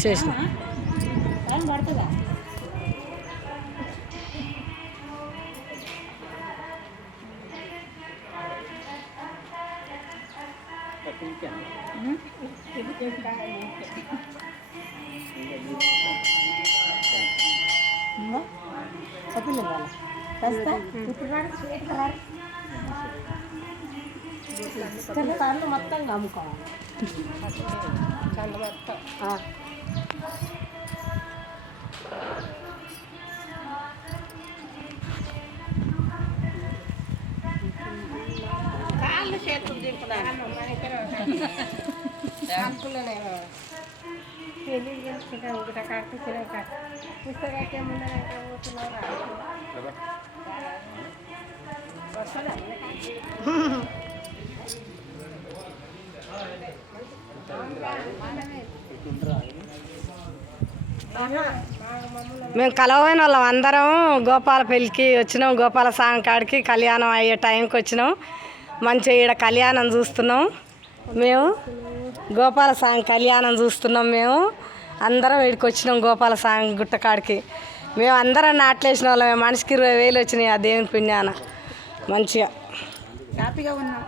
చేసిన పడుతుందా కళ్ళు మొత్తం అమ్ముకోవాలి కళ్ళు మొత్తం కాళ్ళు చేతులు దింపుదాను అనుకులనే పెళ్ళి చేసుకుంటాం ఒకట కాకు తిరగ పుస్తకాకే ముందర మేము కలవైన వాళ్ళం అందరం గోపాల పెళ్ళికి వచ్చినాం. గోపాల స్వామి కాడికి కళ్యాణం అయ్యే టైంకి వచ్చినాం. మంచిగా ఈడ కళ్యాణం చూస్తున్నాం. మేము గోపాల స్వామి కళ్యాణం చూస్తున్నాం. మేము అందరం వీడికి వచ్చినాం గోపాల స్వామి గుట్ట కాడికి. మేము అందరం నాట్లేసిన వాళ్ళం. మనిషికి 20,000 వచ్చినాయి ఆ దేవుని పుణ్యాన. మంచిగా హ్యాపీగా ఉన్నాం.